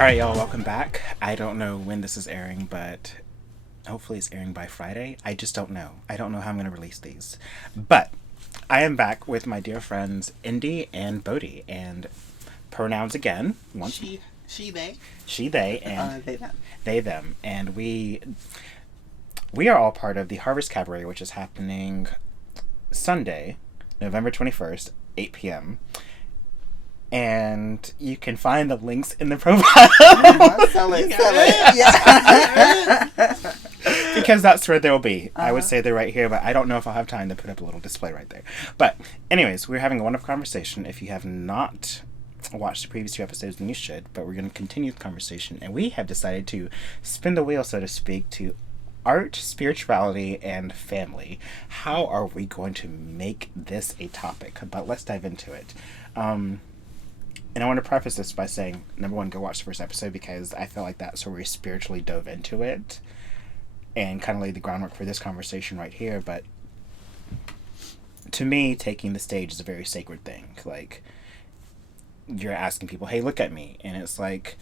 Alright, y'all, welcome back. I don't know when this is airing, but hopefully it's airing by Friday. I just don't know. I don't know how I'm going to release these. But I am back with my dear friends Indy and Bodhi, and pronouns again. She, they. She, they, and they, them. They, them. And we are all part of the Harvest Cabaret, which is happening Sunday, November 21st, 8 p.m., and you can find the links in the profile. Sell it. Yeah. Because that's where they'll be. I would say they're right here, but I don't know if I'll have time to put up a little display right there. But anyways, we're having a wonderful conversation. If you have not watched the previous 2 episodes, then you should. But we're going to continue the conversation. And we have decided to spin the wheel, so to speak, to art, spirituality, and family. How are we going to make this a topic? But let's dive into it. And I want to preface this by saying, number one, go watch the first episode, because I feel like that's where we spiritually dove into it and kind of laid the groundwork for this conversation right here. But to me, taking the stage is a very sacred thing. Like, you're asking people, hey, look at me. And it's like,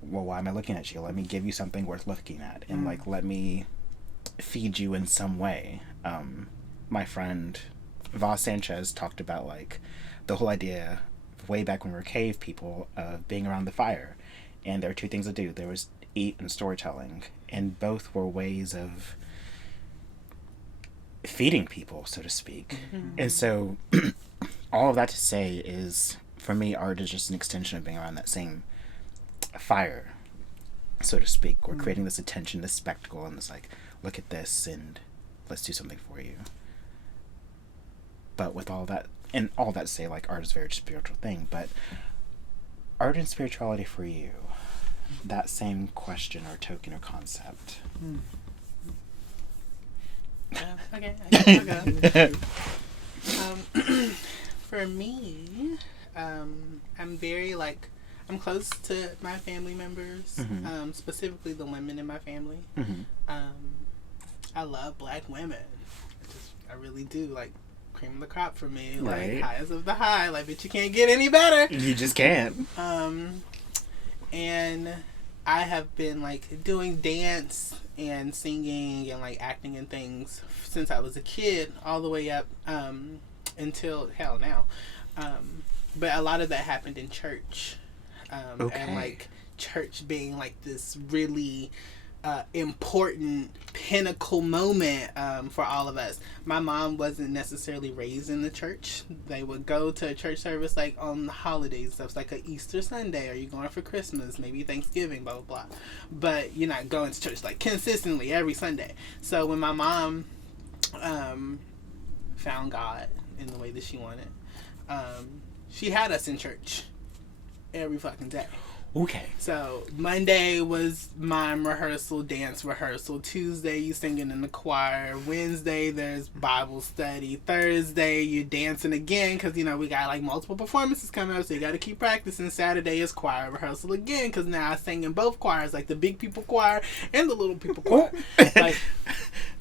well, why am I looking at you? Let me give you something worth looking at. And, like, let me feed you in some way. My friend Voss Sanchez talked about, like, the whole idea way back when we were cave people of being around the fire, and there were 2 things to do. There was eat and storytelling, and both were ways of feeding people, so to speak. Mm-hmm. And so all of that to say is, for me, art is just an extension of being around that same fire, so to speak. We're creating this attention, this spectacle, and it's like, look at this and let's do something for you. But with all that, and all that to say, like, art is a very spiritual thing, but art and spirituality for you, that same question or token or concept. Okay, I'll go. For me, I'm very, like, I'm close to my family members, specifically the women in my family. I love black women. I really do, like, cream of the crop for me, like, highest of the high, like, bitch, you can't get any better. You just can't. And I have been, like, doing dance and singing and, like, acting and things since I was a kid, all the way up until hell now. But a lot of that happened in church, and, like, church being, like, this really important pinnacle moment for all of us. My mom wasn't necessarily raised in the church. They would go to a church service, like, on the holidays, stuff like a Easter Sunday, or you going for Christmas, maybe Thanksgiving, blah blah blah. But you're not going to church, like, consistently every Sunday. So when my mom found God in the way that she wanted, she had us in church every fucking day. Okay. So Monday was mime rehearsal, dance rehearsal. Tuesday you singing in the choir. Wednesday there's Bible study. Thursday you're dancing again, because, you know, we got, like, multiple performances coming up, so you got to keep practicing. Saturday is choir rehearsal again, because now I sing in both choirs, like the big people choir and the little people choir. Like,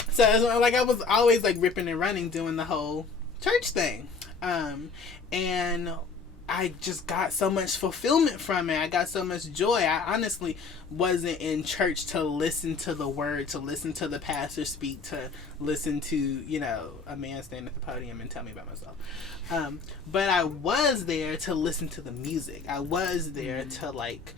so it's like I was always, like, ripping and running doing the whole church thing, and I just got so much fulfillment from it. I got so much joy. I honestly wasn't in church to listen to the word, to listen to the pastor speak, to listen to, you know, a man stand at the podium and tell me about myself. But I was there to listen to the music. I was there to, like,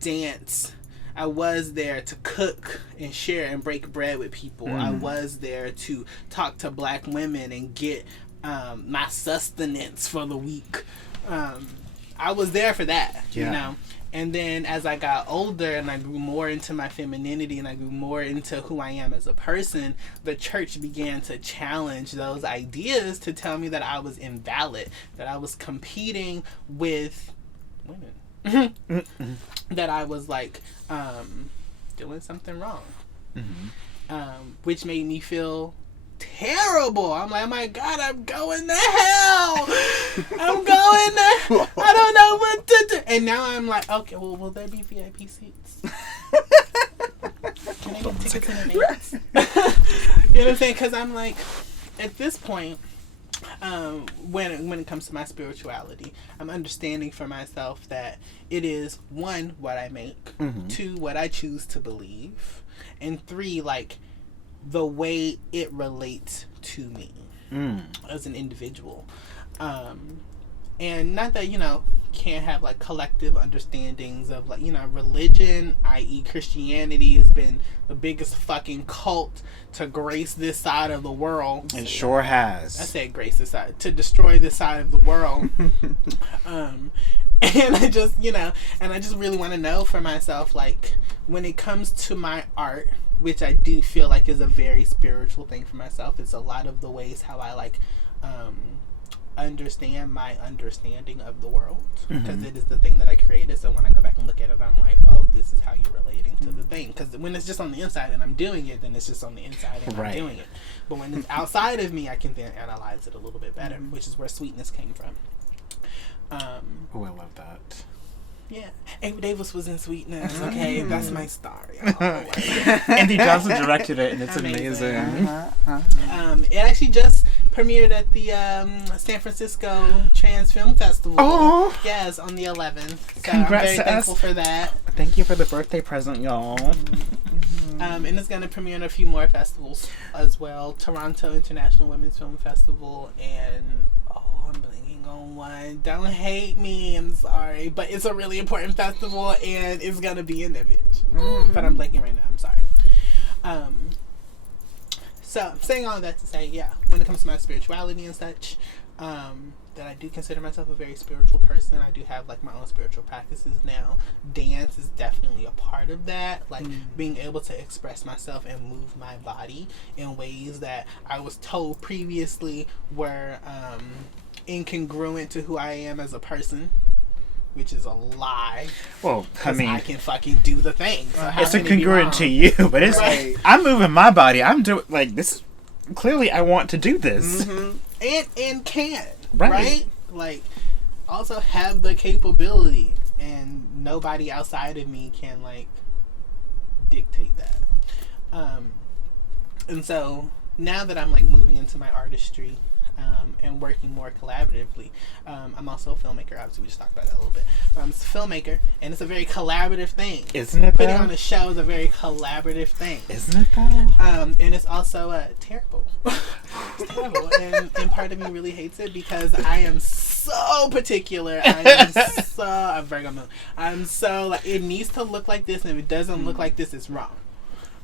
dance. I was there to cook and share and break bread with people. I was there to talk to black women and get my sustenance for the week. I was there for that, you know. And then as I got older and I grew more into my femininity and I grew more into who I am as a person, the church began to challenge those ideas to tell me that I was invalid, that I was competing with women, that I was, like, doing something wrong, which made me feel terrible. I'm like, oh my God, I'm going to hell. I'm going to, I don't know what to do. And now I'm like, okay, well, will there be VIP seats? Can I get tickets in advance? You know what I'm saying? Because I'm like, at this point, when it comes to my spirituality, I'm understanding for myself that it is 1, what I make, 2, what I choose to believe, and 3, like the way it relates to me as an individual. And not that, can't have like collective understandings of like, religion, i.e. Christianity, has been the biggest fucking cult to grace this side of the world. It sure has. I said grace this side, to destroy this side of the world. And I just, and I just really want to know for myself, like, when it comes to my art, which I do feel like is a very spiritual thing for myself, it's a lot of the ways how I like, understand my understanding of the world, because it is the thing that I created. So when I go back and look at it, I'm like, oh, this is how you're relating to the thing. Because when it's just on the inside and I'm doing it, then it's just on the inside and I'm doing it. But when it's outside of me, I can then analyze it a little bit better, which is where sweetness came from. Oh, I love that. Yeah, Ava Davis was in Sweetness. Okay, that's my star. Andy Johnson directed it, and it's amazing. It actually just premiered at the San Francisco Trans Film Festival. Oh, yes, on the 11th. So congrats! I'm very thankful for that. Thank you for the birthday present, y'all. And it's going to premiere in a few more festivals as well. Toronto International Women's Film Festival, and I'm blanking on one. Don't hate me, I'm sorry, but it's a really important festival, and it's gonna be in that bitch. But I'm blanking right now, I'm sorry. So saying all of that to say, when it comes to my spirituality and such, that I do consider myself a very spiritual person. I do have like my own spiritual practices now. Dance is definitely a part of that, like being able to express myself and move my body in ways that I was told previously were incongruent to who I am as a person, which is a lie. Well, I mean, I can fucking do the thing. So it's incongruent to you, but it's I'm moving my body. I'm doing like this. Clearly, I want to do this, and can right? Like, also have the capability, and nobody outside of me can like dictate that. And so now that I'm like moving into my artistry, and working more collaboratively. I'm also a filmmaker. Obviously, we just talked about that a little bit. I'm a filmmaker, and it's a very collaborative thing. Isn't it, Putting on a show is a very collaborative thing. Isn't it, though? And it's also terrible. It's terrible. And part of me really hates it because I am so particular. I'm Virgo moon. I'm so, like, it needs to look like this, and if it doesn't look like this, it's wrong.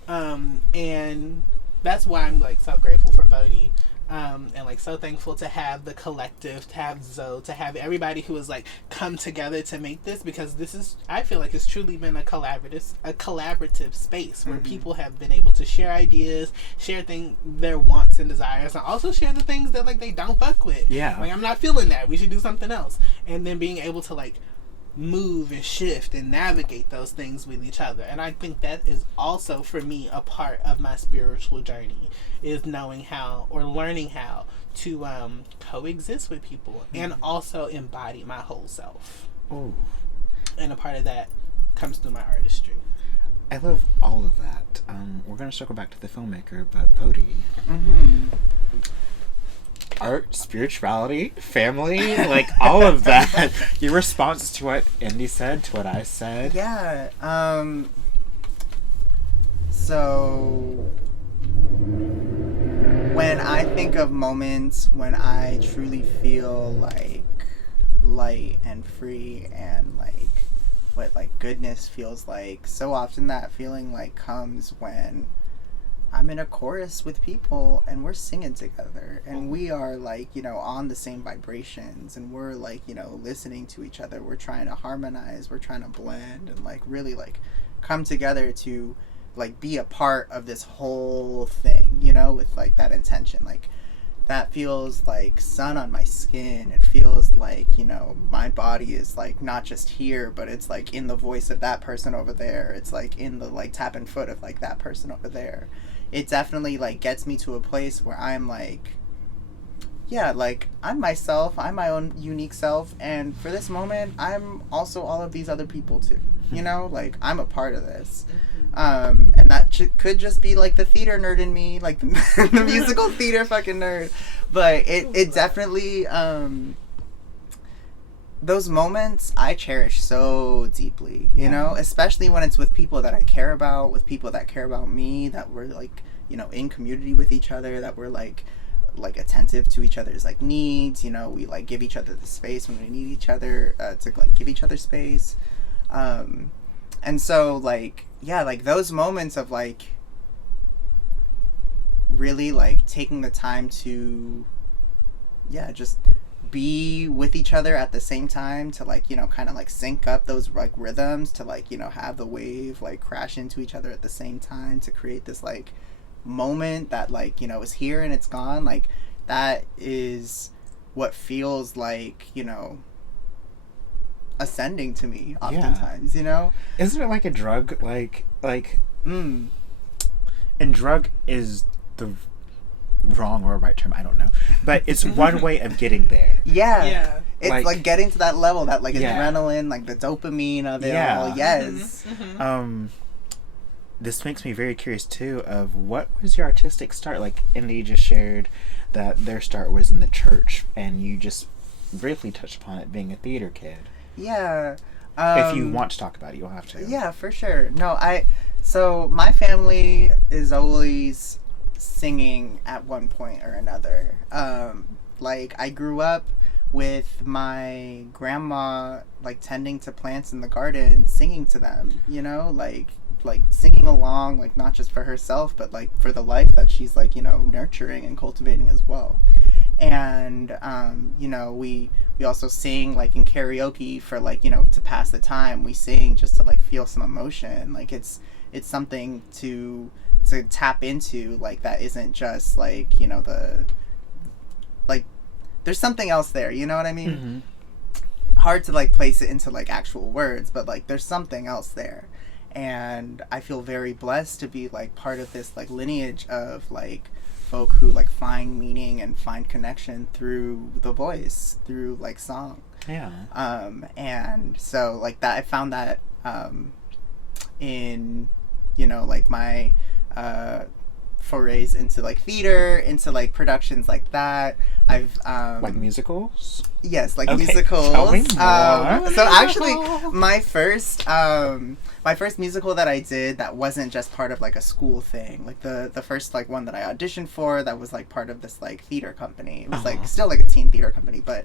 And that's why I'm, like, so grateful for Bodhi. And like so thankful to have the collective, to have Zoe, to have everybody who has like come together to make this, because this is, I feel like it's truly been a collaborative space where people have been able to share ideas, share their wants and desires, and also share the things that like they don't fuck with. Yeah. Like, I'm not feeling that. We should do something else. And then being able to like move and shift and navigate those things with each other. And I think that is also for me a part of my spiritual journey, is knowing how or learning how to coexist with people and also embody my whole self. Ooh. And a part of that comes through my artistry. I love all of that. We're going to circle back to the filmmaker, but Bodhi. Art, spirituality, family, like all of that. Your response to what Indy said, to what I said. Yeah. So when I think of moments when I truly feel like light and free and like what like goodness feels like, so often that feeling like comes when I'm in a chorus with people and we're singing together and we are like, on the same vibrations, and we're like, listening to each other. We're trying to harmonize, we're trying to blend and like really like come together to like be a part of this whole thing, with like that intention. Like that feels like sun on my skin. It feels like, my body is like not just here, but it's like in the voice of that person over there. It's like in the like tap and foot of like that person over there. It definitely like gets me to a place where I'm like, yeah, like I'm myself, I'm my own unique self, and for this moment I'm also all of these other people too, like I'm a part of this. And that could just be like the theater nerd in me, like the musical theater fucking nerd. But it definitely, those moments I cherish so deeply, you know, especially when it's with people that I care about, with people that care about me, that we're like, you know, in community with each other, that we're like attentive to each other's like needs, you know, we like give each other the space when we need each other, to like give each other space. And so like, yeah, like those moments of like really like taking the time to, yeah, just be with each other at the same time, to like, you know, kind of like sync up those like rhythms, to like, you know, have the wave like crash into each other at the same time, to create this like moment that like, you know, is here and it's gone. Like that is what feels like, you know, ascending to me oftentimes, you know? Isn't it like a drug? Like and drug is the wrong or right term, I don't know, but it's one way of getting there. It's like getting to that level, that like adrenaline, like the dopamine of it all. This makes me very curious too of what was your artistic start. Like Indy just shared that their start was in the church, and you just briefly touched upon it being a theater kid. If you want to talk about it, you'll have to. Yeah, for sure. No, so my family is always singing at one point or another. Like I grew up with my grandma like tending to plants in the garden, singing to them, you know, like singing along, like not just for herself but like for the life that she's like, you know, nurturing and cultivating as well. And you know, we also sing like in karaoke for like, you know, to pass the time. We sing just to like feel some emotion. Like it's something to tap into, like that isn't just like, you know, the like there's something else there, you know what I mean? Hard to like place it into like actual words, but like there's something else there. And I feel very blessed to be like part of this like lineage of like folk who like find meaning and find connection through the voice, through like song. And so like that, I found that in, you know, like my forays into like theater, into like productions like that. I've like musicals. Yes, like musicals. Tell me more. So actually, my first musical that I did that wasn't just part of like a school thing, like the first like one that I auditioned for that was like part of this like theater company. It was like still like a teen theater company, but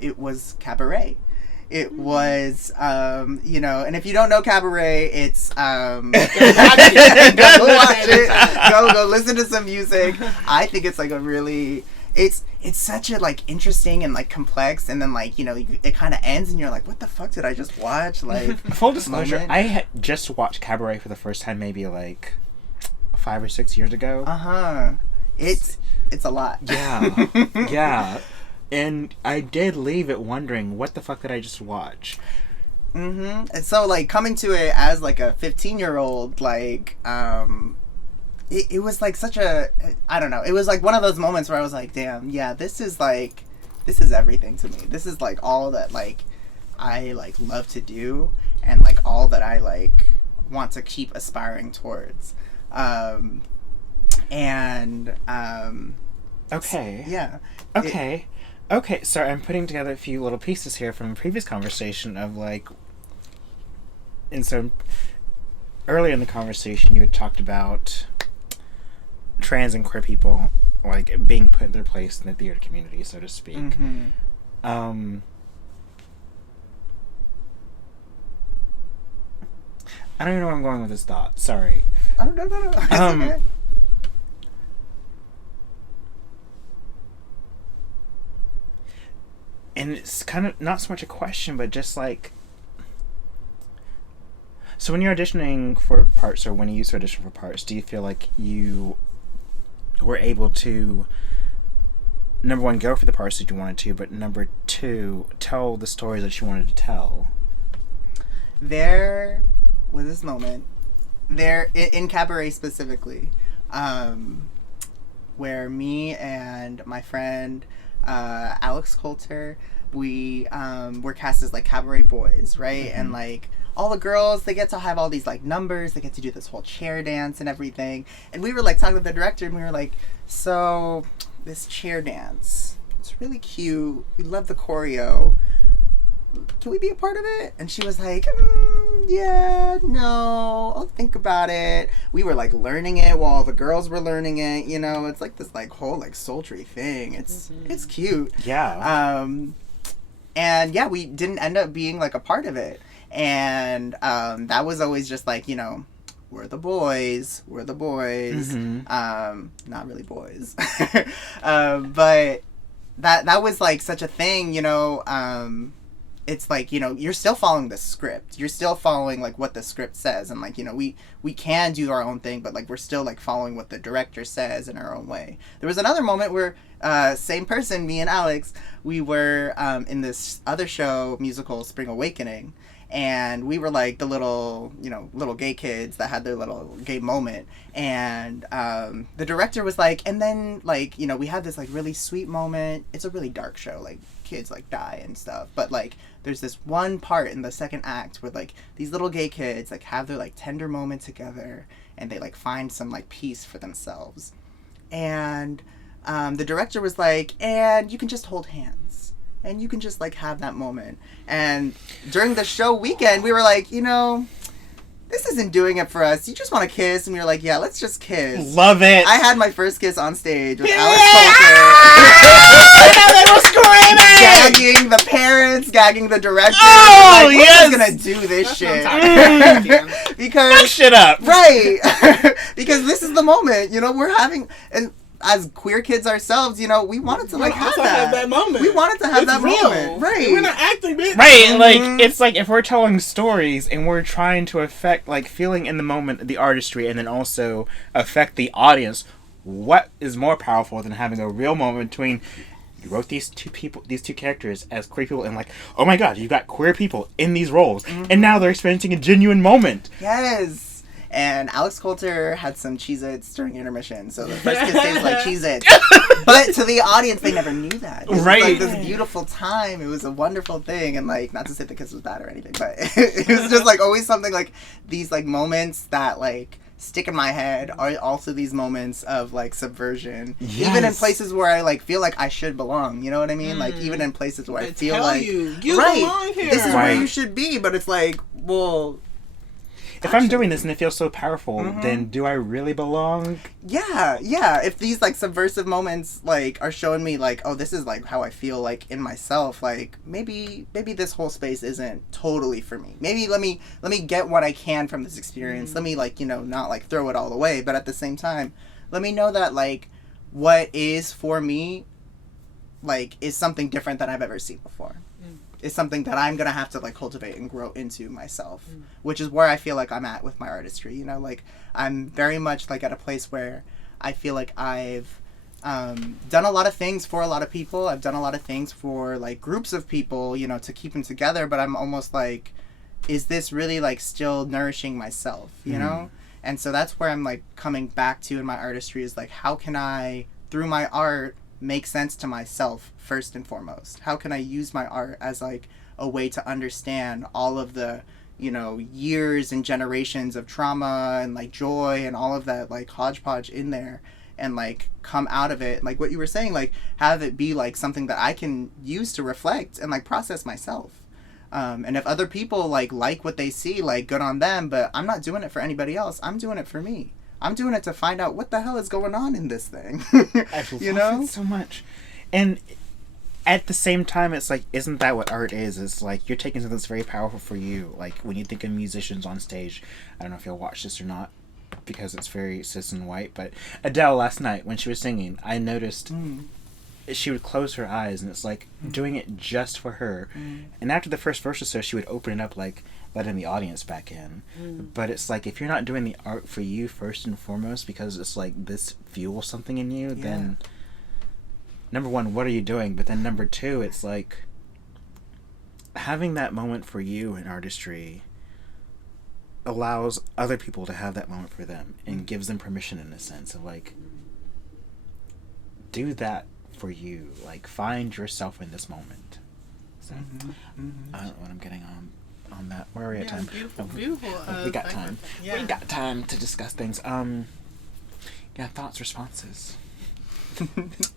it was Cabaret. It was, you know, and if you don't know Cabaret, it's, go watch it, go listen to some music. I think it's like a really, it's such a like interesting and like complex, and then like, you know, it kind of ends and you're like, what the fuck did I just watch? Like, full disclosure, I had just watched Cabaret for the first time maybe like 5 or 6 years ago. It's a lot. Yeah. And I did leave it wondering, what the fuck did I just watch? And so, like, coming to it as, like, a 15-year-old, like, it was, like, such a, I don't know, it was, like, one of those moments where I was like, damn, yeah, this is everything to me. This is, like, all that, like, I, like, love to do, and, like, all that I, like, want to keep aspiring towards. Okay. Okay, sorry, I'm putting together a few little pieces here from a previous conversation of, like... And so, earlier in the conversation, you had talked about trans and queer people, like, being put in their place in the theater community, so to speak. I don't even know where I'm going with this thought. Sorry. No. It's okay. And it's kind of not so much a question, but just like... So when you're auditioning for parts, or when you used to audition for parts, do you feel like you were able to, number one, go for the parts that you wanted to, but number two, tell the stories that you wanted to tell? There was this moment, there, in Cabaret specifically, where me and my friend... Alex Coulter, we were cast as like cabaret boys, right? And like all the girls, they get to have all these like numbers, they get to do this whole chair dance and everything. And we were like talking to the director, and we were like, so this chair dance, it's really cute, we love the choreo, can we be a part of it? And she was like, yeah, no, I'll think about it. We were like learning it while the girls were learning it, you know. It's like this like whole like sultry thing. It's cute. Yeah. And yeah, we didn't end up being like a part of it. And that was always just like, you know, we're the boys. Not really boys. But that was like such a thing, you know. It's like, you know, you're still following the script. You're still following like what the script says, and like, you know, we can do our own thing, but like we're still like following what the director says in our own way. There was another moment where same person, me and Alex, we were in this other show, musical Spring Awakening, and we were like the little gay kids that had their little gay moment, and the director was like, and then like, you know, we had this like really sweet moment. It's a really dark show, like kids like die and stuff, but like there's this one part in the second act where like these little gay kids like have their like tender moment together, and they like find some like peace for themselves. And the director was like, and you can just hold hands, and you can just like have that moment. And during the show weekend, we were like, you know, this isn't doing it for us. You just want to kiss. And we were like, yeah, let's just kiss. Love it. I had my first kiss on stage with Yeah! Alex Coulter. They were screaming! Gagging the parents, gagging the director. Oh, like, yes! we're just gonna do this shit. Fuck shit up. Right. Because this is the moment, you know, we're having, and as queer kids ourselves, you know, we wanted to like have that moment. We wanted to have It's that real. moment. Right. We're not acting, bitch. Right, like, it's like if we're telling stories and we're trying to affect, like, feeling in the moment, the artistry, and then also affect the audience, what is more powerful than having a real moment between, you wrote these two characters as queer people, and like, oh my god, you got queer people in these roles, and now they're experiencing a genuine moment. Yes. And Alex Coulter had some Cheez-Its during intermission, so the first kiss tastes like Cheez-Its. But to the audience, they never knew that. It was like this beautiful time. It was a wonderful thing, and like, not to say the kiss was bad or anything, but it was just like always something like these like moments that like stick in my head are also these moments of like subversion. Yes. Even in places where I like feel like I should belong. You know what I mean? Like even in places where I feel like you right, belong here. This is where you should be, but it's like, well, if I'm doing this and it feels so powerful, then do I really belong? Yeah. If these like subversive moments like are showing me like, oh, this is like how I feel like in myself, like maybe this whole space isn't totally for me. Maybe let me get what I can from this experience. Let me like, you know, not like throw it all away, but at the same time, let me know that like what is for me like is something different than I've ever seen before. Is something that I'm gonna have to like cultivate and grow into myself, which is where I feel like I'm at with my artistry. You know, like I'm very much like at a place where I feel like I've done a lot of things for a lot of people. I've done a lot of things for like groups of people, you know, to keep them together. But I'm almost like, is this really like still nourishing myself? You know, and so that's where I'm like coming back to in my artistry is like, how can I through my art make sense to myself first and foremost? How can I use my art as like a way to understand all of the, you know, years and generations of trauma and like joy and all of that like hodgepodge in there, and like come out of it, like what you were saying, like have it be like something that I can use to reflect and like process myself. And if other people like what they see, like good on them, but I'm not doing it for anybody else. I'm doing it for me. I'm doing it to find out what the hell is going on in this thing. You know? It so much. And at the same time, it's like, isn't that what art is? It's like, you're taking something that's very powerful for you. Like, when you think of musicians on stage, I don't know if you'll watch this or not, because it's very cis and white, but Adele last night, when she was singing, I noticed she would close her eyes, and it's like, doing it just for her. And after the first verse or so, she would open it up, like, letting the audience back in. But it's like, if you're not doing the art for you first and foremost, because it's like this fuels something in you, then number one, what are you doing? But then number two, it's like having that moment for you in artistry allows other people to have that moment for them and gives them permission in a sense of like, do that for you. Like, find yourself in this moment. So I don't know what I'm getting on. on that. Where are we at time? Beautiful. We got time. Yeah. We got time to discuss things. Yeah, thoughts, responses.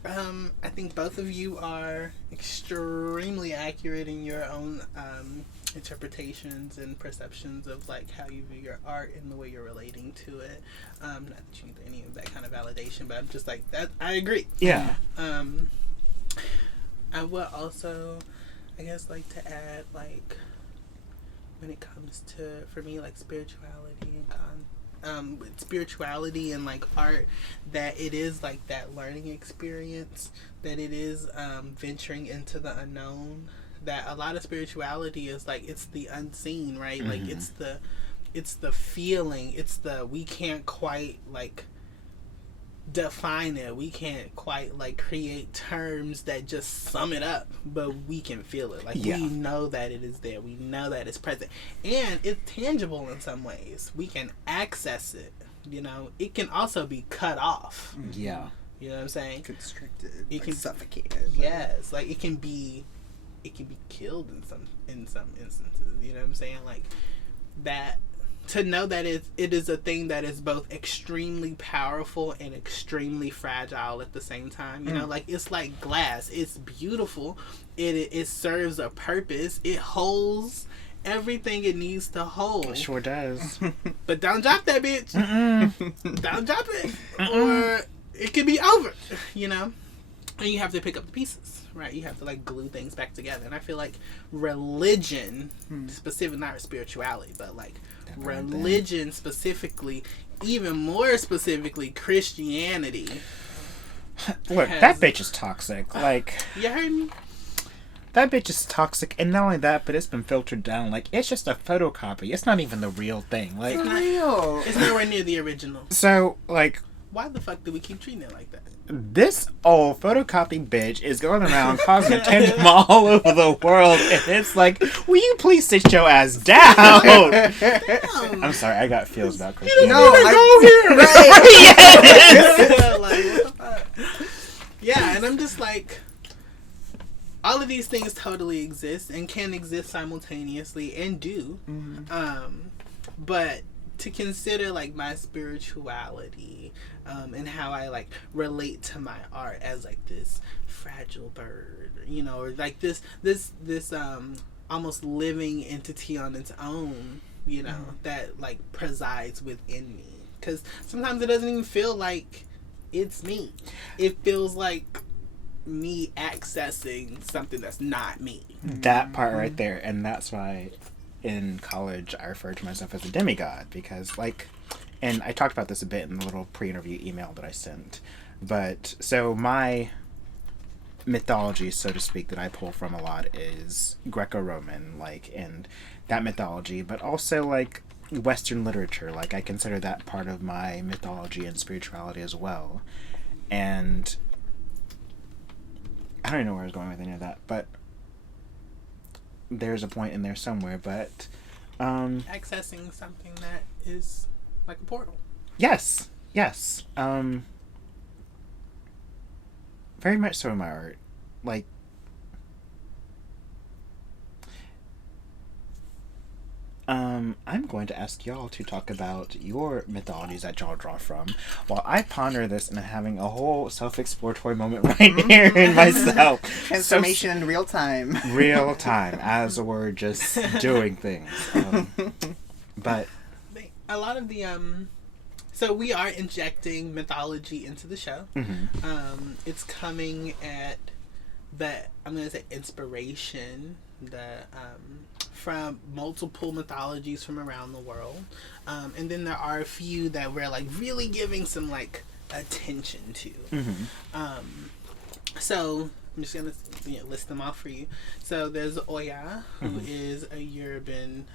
I think both of you are extremely accurate in your own interpretations and perceptions of like how you view your art and the way you're relating to it. Not that you need any of that kind of validation, but I'm just like that. I agree. Yeah. I would also, I guess, like to add like when it comes to, for me, like spirituality and like art, that it is like that learning experience, that it is venturing into the unknown, that a lot of spirituality is like, it's the unseen, right? Like it's the feeling, it's the, we can't quite like define it, we can't quite like create terms that just sum it up, but we can feel it. Like we know that it is there, we know that it's present, and it's tangible in some ways. We can access it, you know. It can also be cut off. Yeah. You know what I'm saying? Constricted. It like can suffocated. Yes, like it can be killed in some instances. You know what I'm saying? Like that. To know that it is a thing that is both extremely powerful and extremely fragile at the same time. You know, like it's like glass. It's beautiful. It serves a purpose. It holds everything it needs to hold. It sure does. But don't drop that bitch. Don't drop it. Or it could be over. You know? And you have to pick up the pieces, right? You have to like glue things back together. And I feel like religion, specific, not spirituality, but like religion specifically, even more specifically Christianity. Look, that bitch is toxic. Like, you heard me? that bitch is toxic, and not only that, but it's been filtered down. Like, it's just a photocopy. It's not even the real thing. Like, For real. It's nowhere near the original. So, like, Why the fuck do we keep treating it like that? this old photocopy bitch is going around causing attention all over the world, and it's like, will you please sit your ass down? Damn. I'm sorry, I got feels about Christianity. No, go here. Yes! Like, what the fuck? Yeah, and I'm just like, all of these things totally exist and can exist simultaneously and do. But to consider like my spirituality and how I like relate to my art as like this fragile bird, you know, or like this almost living entity on its own, you know, that like presides within me. Because sometimes it doesn't even feel like it's me. It feels like me accessing something that's not me. That part right there, and that's why in college I referred to myself as a demigod, because like, and I talked about this a bit in the little pre-interview email that I sent, but so my mythology, so to speak, that I pull from a lot is Greco-Roman, like, and that mythology, but also like Western literature. Like, I consider that part of my mythology and spirituality as well. And I don't know where I was going with any of that, but there's a point in there somewhere. But Accessing something that is like a portal. yes, very much so in my art. Like, I'm going to ask y'all to talk about your mythologies that y'all draw from, while I ponder this and having a whole self-exploratory moment right here in myself. Transformation in real time. Real time, as we're just doing things. But a lot of the so we are injecting mythology into the show. It's coming at the, I'm gonna say, inspiration, from multiple mythologies from around the world, and then there are a few that we're like really giving some like attention to. So I'm just gonna list them off for you. So there's Oya, who is a Yoruban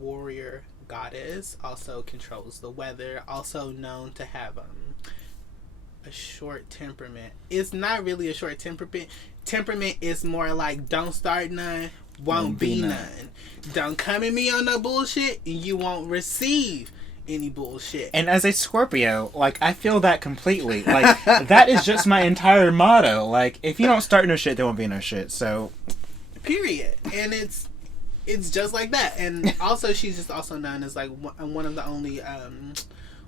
warrior goddess, also controls the weather, also known to have a short temperament. It's not really a short temperament. Temperament is more like, don't start none, won't be none. Don't come at me on no bullshit, and you won't receive any bullshit. And as a Scorpio, like, I feel that completely. Like, that is just my entire motto. Like, if you don't start no shit, there won't be no shit. So, period. And it's just like that. And also, she's just also known as like one of the only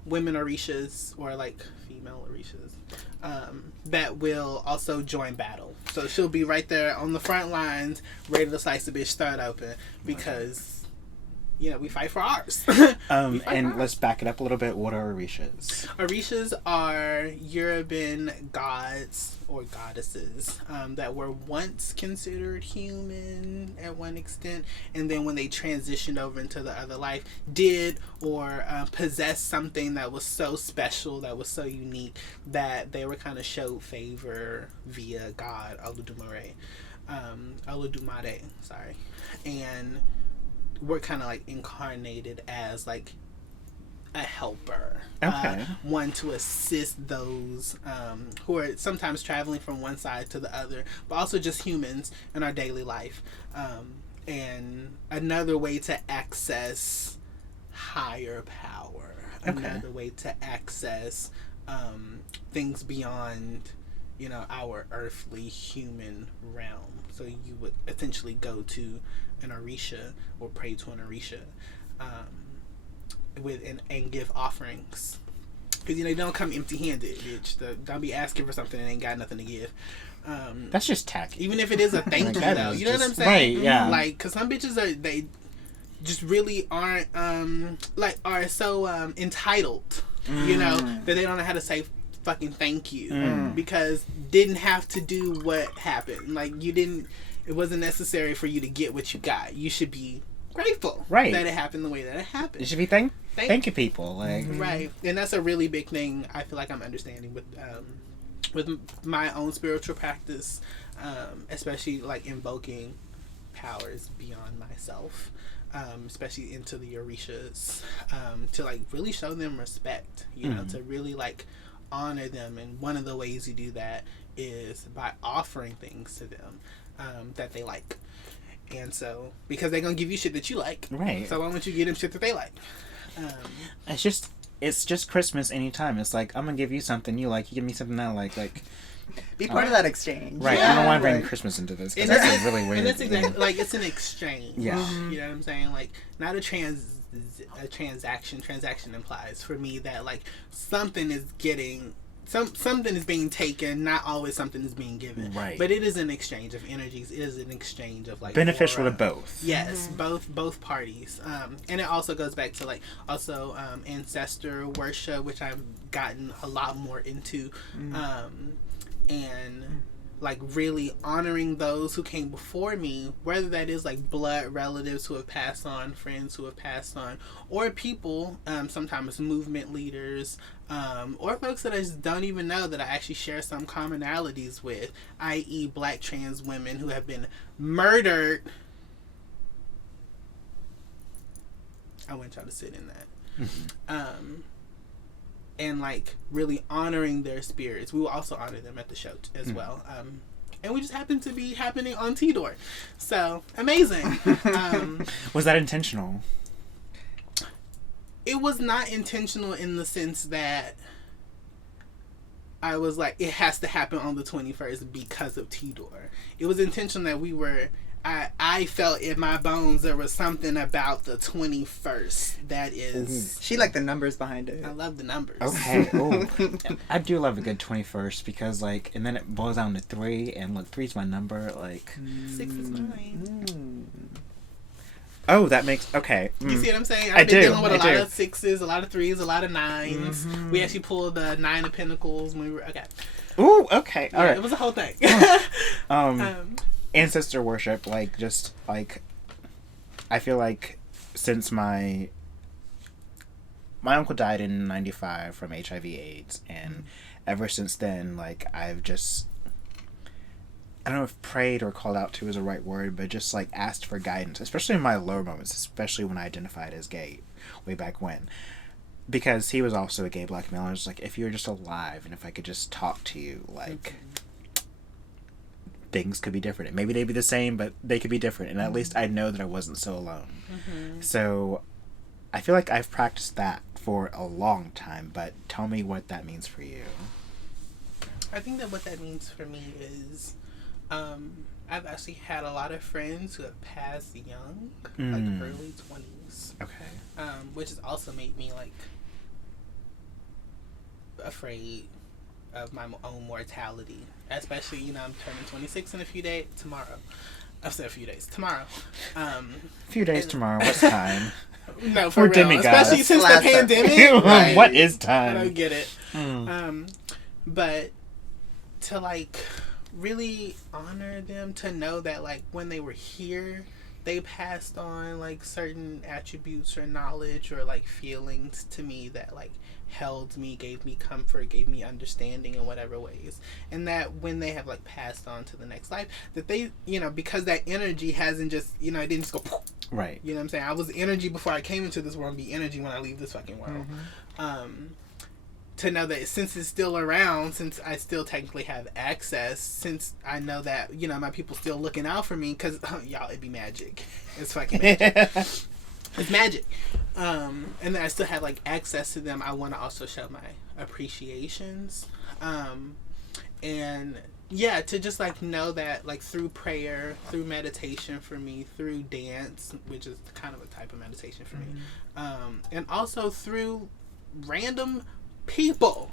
women Orishas, or like female Orishas, that will also join battle. So she'll be right there on the front lines, ready to slice the bitch throat open, because we fight for ours. Let's back it up a little bit. What are Orishas? Orishas are Yoruban gods or goddesses that were once considered human at one extent, and then when they transitioned over into the other life, did or possessed something that was so special, that was so unique, that they were kind of showed favor via God Olodumare, sorry, and we're kind of like incarnated as like a helper, one to assist those who are sometimes traveling from one side to the other, but also just humans in our daily life, and another way to access higher power, another way to access things beyond our earthly human realm. So you would essentially go to an Orisha or pray to an Orisha and give offerings, because you don't come empty-handed, bitch. Don't be asking for something and ain't got nothing to give. That's just tacky. Even if it is a thank you, though, you know what I'm saying? Right? Yeah. Like, because some bitches they just really aren't are so entitled, that they don't know how to say fucking thank you, because didn't have to do what happened. Like, it wasn't necessary for you to get what you got. You should be grateful that it happened the way that it happened. You should be thank you people, like, right. And that's a really big thing I feel like I'm understanding with my own spiritual practice, especially like invoking powers beyond myself, especially into the Orishas, to like really show them respect, to really like honor them. And one of the ways you do that is by offering things to them that they like. And so, because they're gonna give you shit that you like, right? So why don't you give them shit that they like? It's just Christmas anytime. It's like, I'm gonna give you something you like, you give me something I like be part of that exchange, right? Yeah, I don't want to bring Christmas into this, because that's really weird. And that's exactly like, it's an exchange. Yeah. You know what I'm saying? Like, not a transaction. Transaction implies for me that like something is getting. Something is being taken, not always something is being given. Right. But it is an exchange of energies. It is an exchange of like beneficial aura. to both. Yes, both parties. And it also goes back to like also ancestor worship, which I've gotten a lot more into, and like really honoring those who came before me, whether that is like blood relatives who have passed on, friends who have passed on, or people, sometimes movement leaders, or folks that I just don't even know that I actually share some commonalities with, i.e. black trans women who have been murdered. I want y'all to sit in that. And like really honoring their spirits. We will also honor them at the show as well. And we just happen to be happening on T-Door. So, amazing. Was that intentional? It was not intentional in the sense that I was like, it has to happen on the 21st because of T-Door. It was intentional that I felt in my bones there was something about the 21st that is... She liked the numbers behind it. I love the numbers. Okay. Oh, I do love a good 21st, because like, and then it boils down to 3, and look, 3's my number. Like 6 is mine. Oh, that makes okay. You see what I'm saying? I've been dealing with a lot of 6s, a lot of 3s, a lot of 9s. We actually pulled the 9 of Pentacles when we were Ooh, okay. All right. It was a whole thing. Ancestor worship, like, just like, I feel like since my uncle died in 95 from HIV/AIDS, and ever since then, like, I've just, I don't know if prayed or called out to is the right word, but just like asked for guidance, especially in my lower moments, especially when I identified as gay way back when, because he was also a gay black male. I was like, if you were just alive and if I could just talk to you, like, things could be different. Maybe they'd be the same, but they could be different, and at least I know that I wasn't so alone. So I feel like I've practiced that for a long time, but tell me what that means for you. I think that what that means for me is I've actually had a lot of friends who have passed young, like early 20s. Okay. Which has also made me like afraid of my own mortality. Especially, you know, I'm turning 26 in a few days tomorrow. I've said a few days tomorrow. A few days tomorrow. What's time? No, for We're real. demigods. Especially since the pandemic. Right? What is time? I don't get it. But to like really honor them, to know that like when they were here, they passed on like certain attributes or knowledge or like feelings to me that like held me, gave me comfort, gave me understanding in whatever ways. And that when they have like passed on to the next life, that they, you know, because that energy hasn't just, you know, it didn't just go poof. Right. You know what I'm saying? I was energy before I came into this world and be energy when I leave this fucking world. To know that since it's still around, since I still technically have access, since I know that, you know, my people still looking out for me, because, y'all, it'd be magic. It's fucking magic. It's magic. And then I still have, like, access to them. I want to also show my appreciations. And, yeah, to just, like, know that, like, through prayer, through meditation for me, through dance, which is kind of a type of meditation for me, and also through random people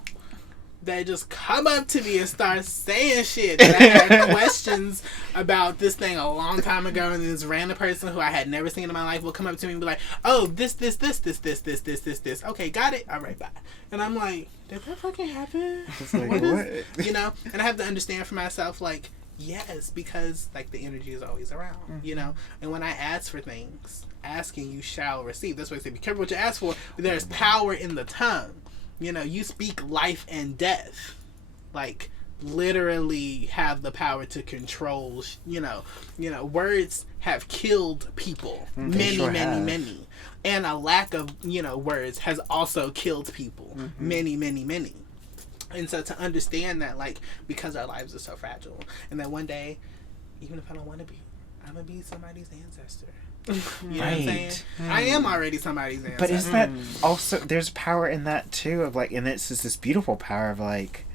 that just come up to me and start saying shit that I had questions about this thing a long time ago, and this random person who I had never seen in my life will come up to me and be like, oh, this. Okay, got it. All right, bye. And I'm like, did that fucking happen? Like, what? You know? And I have to understand for myself, like, yes, because like the energy is always around, you know? And when I ask for things, asking you shall receive. That's why I say be careful what you ask for. There's power in the tongue. You know, you speak life and death. Like, literally have the power to control, you know, words have killed people. Many. And a lack of, you know, words has also killed people. Many. And so to understand that, like, because our lives are so fragile, and that one day, even if I don't want to be, I'm going to be somebody's ancestor. You know what I'm saying? I am already somebody's ancestor. But isn't that also, there's power in that too, of like, and it's just this beautiful power of like,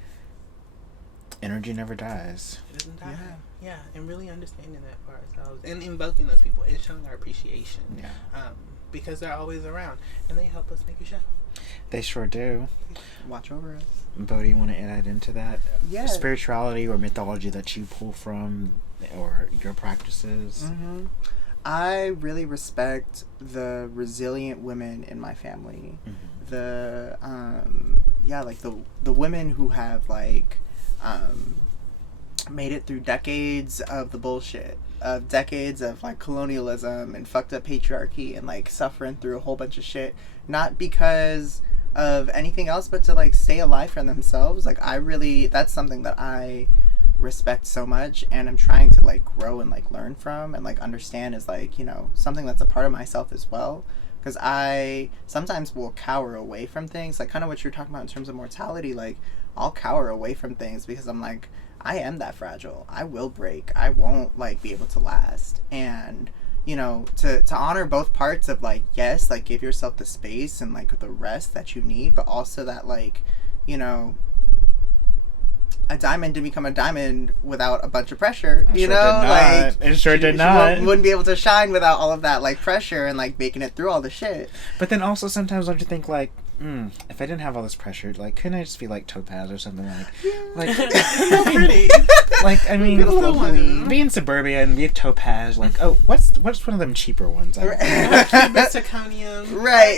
energy never dies. It doesn't die. Yeah, and really understanding that for ourselves and invoking those people and showing our appreciation. Yeah. Because they're always around and they help us make a show. They sure do. Watch over us. Bodhi, you want to add into that? Yeah. Spirituality or mythology that you pull from, or your practices? I really respect the resilient women in my family. The like the women who have like made it through decades of the bullshit, of decades of like colonialism and fucked up patriarchy and like suffering through a whole bunch of shit, not because of anything else, but to like stay alive for themselves. Like that's something that I respect so much, and I'm trying to like grow and like learn from and like understand is like, you know, something that's a part of myself as well, because I sometimes will cower away from things, like kind of what you're talking about in terms of mortality. Like I'll cower away from things because I'm like, I am that fragile, I will break, I won't like be able to last. And you know, to honor both parts of like, yes, like give yourself the space and like the rest that you need, but also that like, you know, a diamond didn't become a diamond without a bunch of pressure. It sure did not. Wouldn't be able to shine without all of that like pressure and like making it through all the shit. But then also sometimes don't you think like, if I didn't have all this pressure, like, couldn't I just be like Topaz or something like Pretty. Like, I mean, be in suburbia and be Topaz. Like, oh, what's one of them cheaper ones? Zirconium. Right.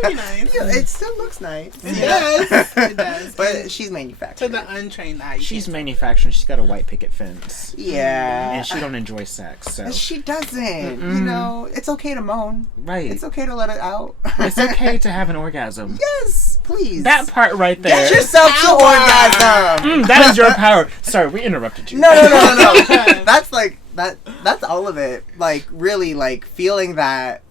Pretty nice. Yeah, it still looks nice. It does. But she's manufactured. To the untrained eye. She's manufacturing. She's got a white picket fence. Yeah. And she don't enjoy sex, so. She doesn't. You know, it's okay to moan. Right. It's okay to let it out. It's okay to have an orgasm. Yes, please. That part right there. Get yourself to orgasm. That is your power. Sorry, we interrupted you. No. That's like that's all of it. Like really like feeling that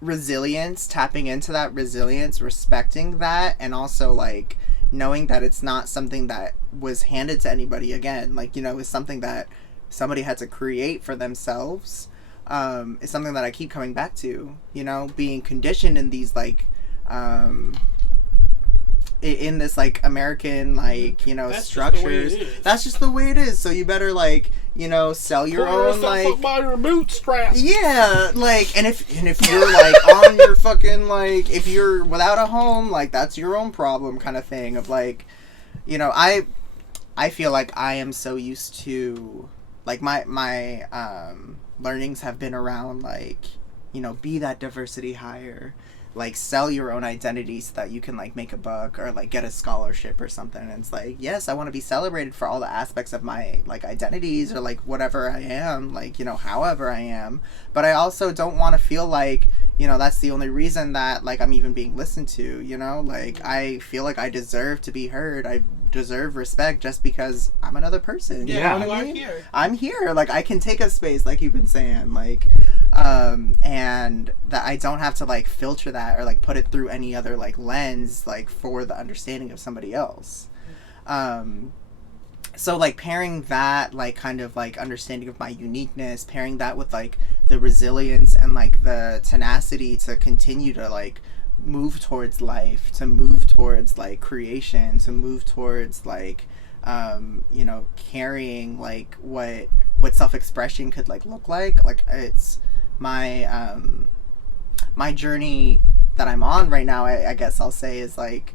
resilience, tapping into that resilience, respecting that, and also like knowing that it's not something that was handed to anybody again. Like, you know, it's something that somebody had to create for themselves. It's something that I keep coming back to, you know, being conditioned in these like in this like American like That's structures. just the way it is. That's just the way it is. So you better like sell your own like up by your bootstraps. yeah, like and if you're like on your fucking like if you're without a home, like that's your own problem kind of thing of like I feel like I am so used to like my learnings have been around like be that diversity hire, like sell your own identity so that you can like make a buck or like get a scholarship or something. And it's like, yes, I want to be celebrated for all the aspects of my like identities or like whatever I am, like however I am, but I also don't want to feel like that's the only reason that like I'm even being listened to. Like I feel like I deserve to be heard. I deserve respect just because I'm another person. Yeah, you know what I mean? here. I'm here. Like I can take a space, like you've been saying, like and that I don't have to like filter that or like put it through any other like lens like for the understanding of somebody else. So like pairing that like kind of like understanding of my uniqueness, pairing that with like the resilience and like the tenacity to continue to like move towards life, to move towards like creation, to move towards like carrying like what self-expression could like look like it's my my journey that I'm on right now. I guess I'll say is like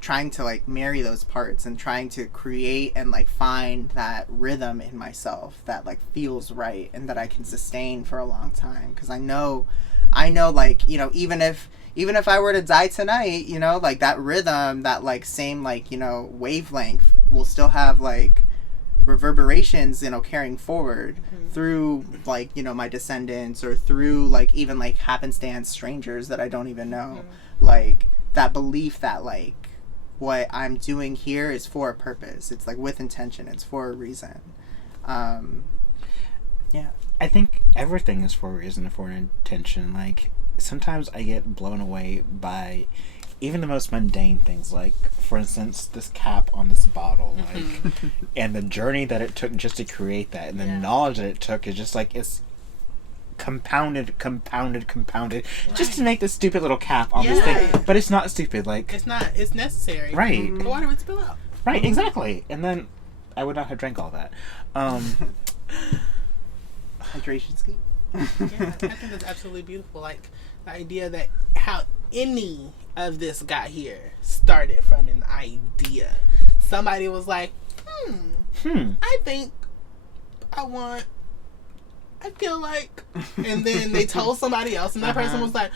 trying to like marry those parts and trying to create and like find that rhythm in myself that like feels right and that I can sustain for a long time, because I know like even if I were to die tonight, like that rhythm, that like same like wavelength will still have like reverberations carrying forward through like my descendants or through like even like happenstance strangers that I don't even know. Like that belief that like what I'm doing here is for a purpose. It's like with intention. It's for a reason. Yeah. I think everything is for a reason and for an intention. Like sometimes I get blown away by even the most mundane things, like for instance this cap on this bottle, like and the journey that it took just to create that, and the knowledge that it took is just like it's compounded right, just to make this stupid little cap on this thing. But it's not stupid, like it's necessary, right? The water would spill out, right? Exactly. And then I would not have drank all that. Hydration scheme. I think that's absolutely beautiful. Like the idea that how any of this got here started from an idea. Somebody was like, I think I feel like, and then they told somebody else, and that person was like,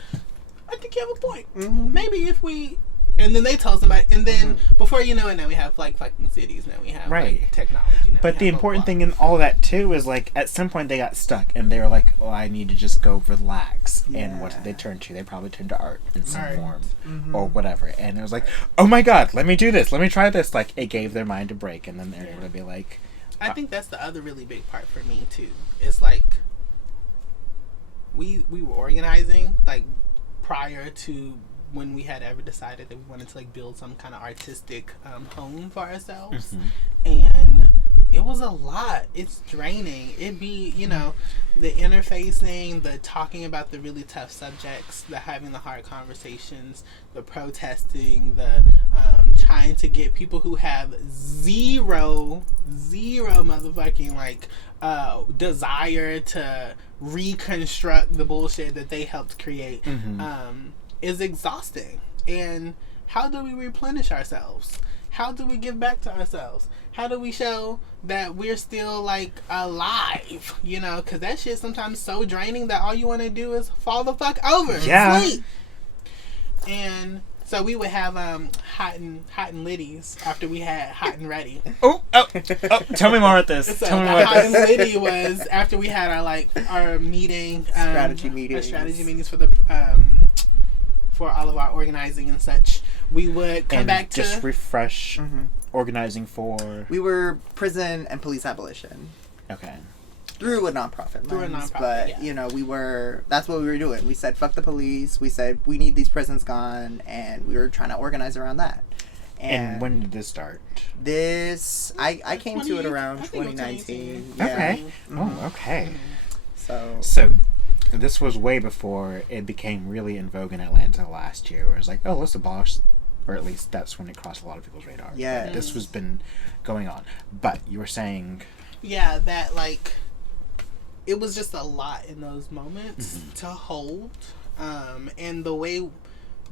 I think you have a point. Maybe if we, and then they told somebody, and then before you know it, now we have like fucking cities, now we have like technology. Now but the important thing in all that too is like at some point they got stuck and they were like, oh, I need to just go relax. And what did they turn to? They probably turned to art in some form or whatever. And it was like, oh my god, let me do this, let me try this. Like it gave their mind a break, and then they're able to be like, I think that's the other really big part for me too. It's like we were organizing like prior to when we had ever decided that we wanted to like build some kind of artistic home for ourselves, and it was a lot. It's draining. It'd be the interfacing, the talking about the really tough subjects, the having the hard conversations, the protesting, the trying to get people who have zero motherfucking like desire to reconstruct the bullshit that they helped create is exhausting. And how do we replenish ourselves? How do we give back to ourselves? How do we show that we're still like alive? Because that shit's sometimes so draining that all you want to do is fall the fuck over and sleep. And so we would have hot and liddies after we had hot and ready. Oh, tell me more about this. So hot and liddy was after we had our meeting, strategy meetings for the for all of our organizing and such. We would come back to just refresh organizing for. We were prison and police abolition. Okay. Through a nonprofit lens, but that's what we were doing. We said fuck the police. We said we need these prisons gone, and we were trying to organize around that. And when did this start? I came to it around 2019. Okay. Oh, okay. So this was way before it became really in vogue in Atlanta last year, where it was like, oh, let's abolish or at least that's when it crossed a lot of people's radar. Yeah. This was been going on. But you were saying... Yeah, that, like, it was just a lot in those moments to hold. And the way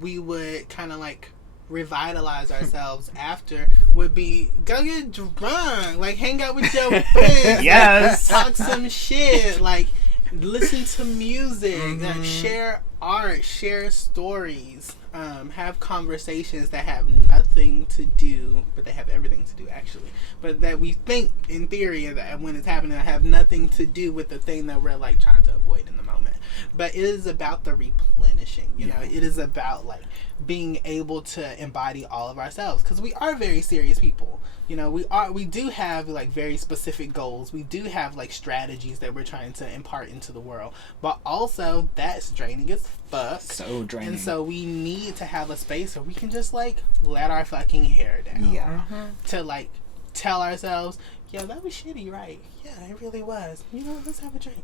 we would kind of, like, revitalize ourselves after would be go get drunk, like hang out with your friends, yes, like, talk some shit, like listen to music, like, share art, share stories, have conversations that have nothing to do, but they have everything to do actually, but that we think in theory that when it's happening have nothing to do with the thing that we're like trying to avoid in the moment. But it is about the replenishing, you know, it is about like being able to embody all of ourselves, because we are very serious people, you know, we do have like very specific goals, we do have like strategies that we're trying to impart into the world, but also that's draining as fuck, so draining, and so we need to have a space where we can just like let our fucking hair down, to like tell ourselves, yo, that was shitty, right? Yeah, it really was, you know, let's have a drink,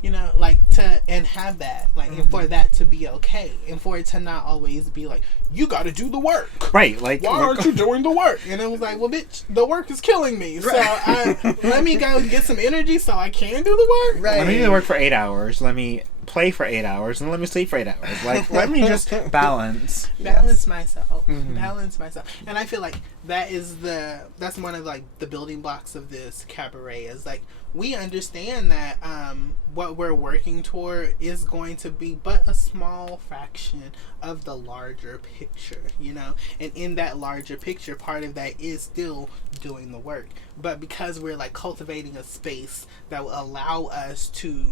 you know, like to, and have that, like, and for that to be okay, and for it to not always be like, you gotta do the work, right? Like, why aren't you doing the work? And it was like, well, bitch, the work is killing me, so let me go get some energy so I can do the work. Right. Let me do the work for 8 hours. Let me play for 8 hours, and let me sleep for 8 hours. Like, let me just balance myself, balance myself. And I feel like that's one of like the building blocks of this cabaret, is like we understand that what we're working toward is going to be but a small fraction of the larger picture, you know, and in that larger picture, part of that is still doing the work, but because we're like cultivating a space that will allow us to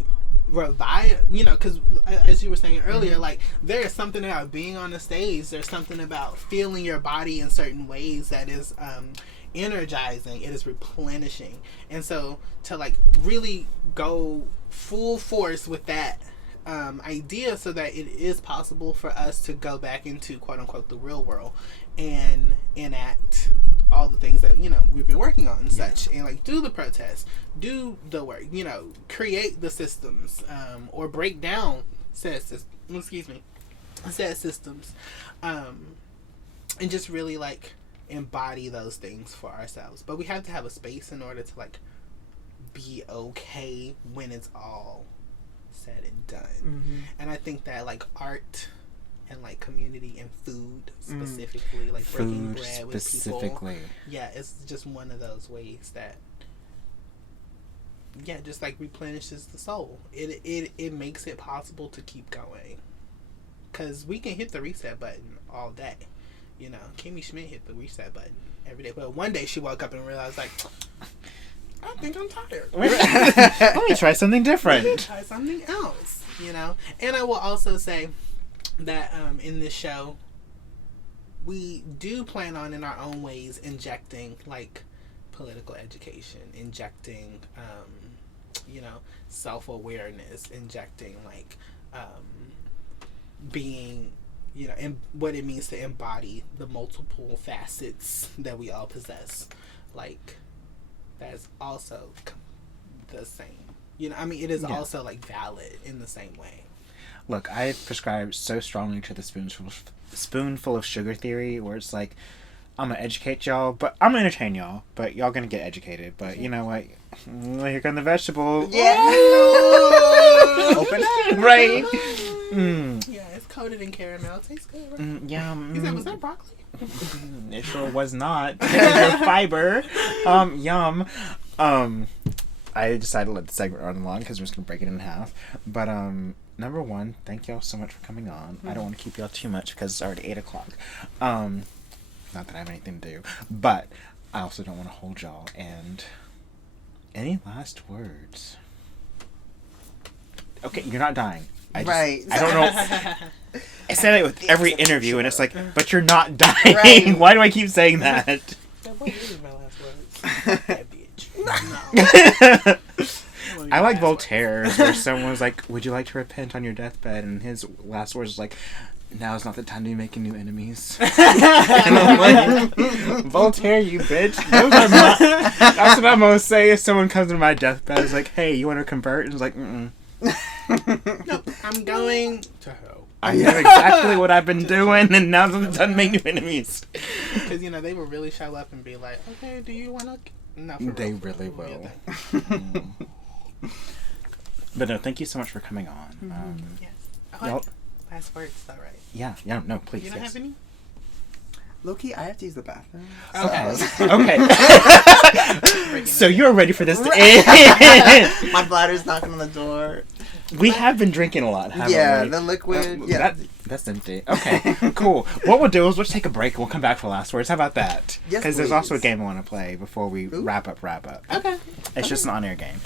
revive, you know, because as you were saying earlier, like there is something about being on the stage, there's something about feeling your body in certain ways that is energizing, it is replenishing, and so to like really go full force with that idea, so that it is possible for us to go back into quote unquote the real world and enact all the things that, you know, we've been working on and such, and like do the protests, do the work, you know, create the systems, or break down said systems, and just really like embody those things for ourselves. But we have to have a space in order to like be okay when it's all said and done. And I think that like art and like community and food specifically, like breaking bread with people, it's just one of those ways that just like replenishes the soul. It makes it possible to keep going, because we can hit the reset button all day, you know. Kimmy Schmidt hit the reset button every day, but one day she woke up and realized like, I think I'm tired. Let me try something different. Let me try something else, you know. And I will also say that in this show, we do plan on in our own ways injecting like political education, injecting you know, self-awareness, injecting like being, you know, and what it means to embody the multiple facets that we all possess. Like that's also the same, you know, I mean, it is also like valid in the same way. Look, I prescribe so strongly to the spoonful of sugar theory, where it's like, I'm gonna educate y'all, but I'm gonna entertain y'all, but y'all gonna get educated. But you know what? Here come the vegetables. Yeah. Open it. Right. Yeah, it's coated in caramel. It tastes good, right? Yum. He said, was that broccoli? It sure was not. Your fiber. Yum. I decided to let the segment run along because we're just gonna break it in half. But number one, thank y'all so much for coming on. I don't want to keep y'all too much because it's already 8:00. Not that I have anything to do, but I also don't want to hold y'all. And any last words? Okay, you're not dying. I don't know. I say that with every interview, and it's like, but you're not dying. Right. Why do I keep saying that? That wasn't really my last words. That bitch. No. I like Voltaire's, where someone was like, would you like to repent on your deathbed? And his last words was like, now is not the time to be making new enemies. And I'm like, Voltaire, you bitch. That's what I'm going to say if someone comes to my deathbed. It's like, hey, you want to convert? And it's like, Nope, I'm going to hell. I know exactly what I've been doing, and now it doesn't make new enemies. Because, they will really show up and be like, okay, do you want to... No, they really will. But no, thank you so much for coming on. Yes. Oh, last words, though, right? Yeah, no, please. You don't have any? Loki, I have to use the bathroom. Okay. So you're ready for this to end. My bladder's knocking on the door. We have been drinking a lot, haven't we? The liquid. That's empty. Okay, cool. What we'll do is we'll take a break and we'll come back for last words. How about that? Yes, Because there's please. also a game I want to play before we wrap up. Okay. It's just an on-air game.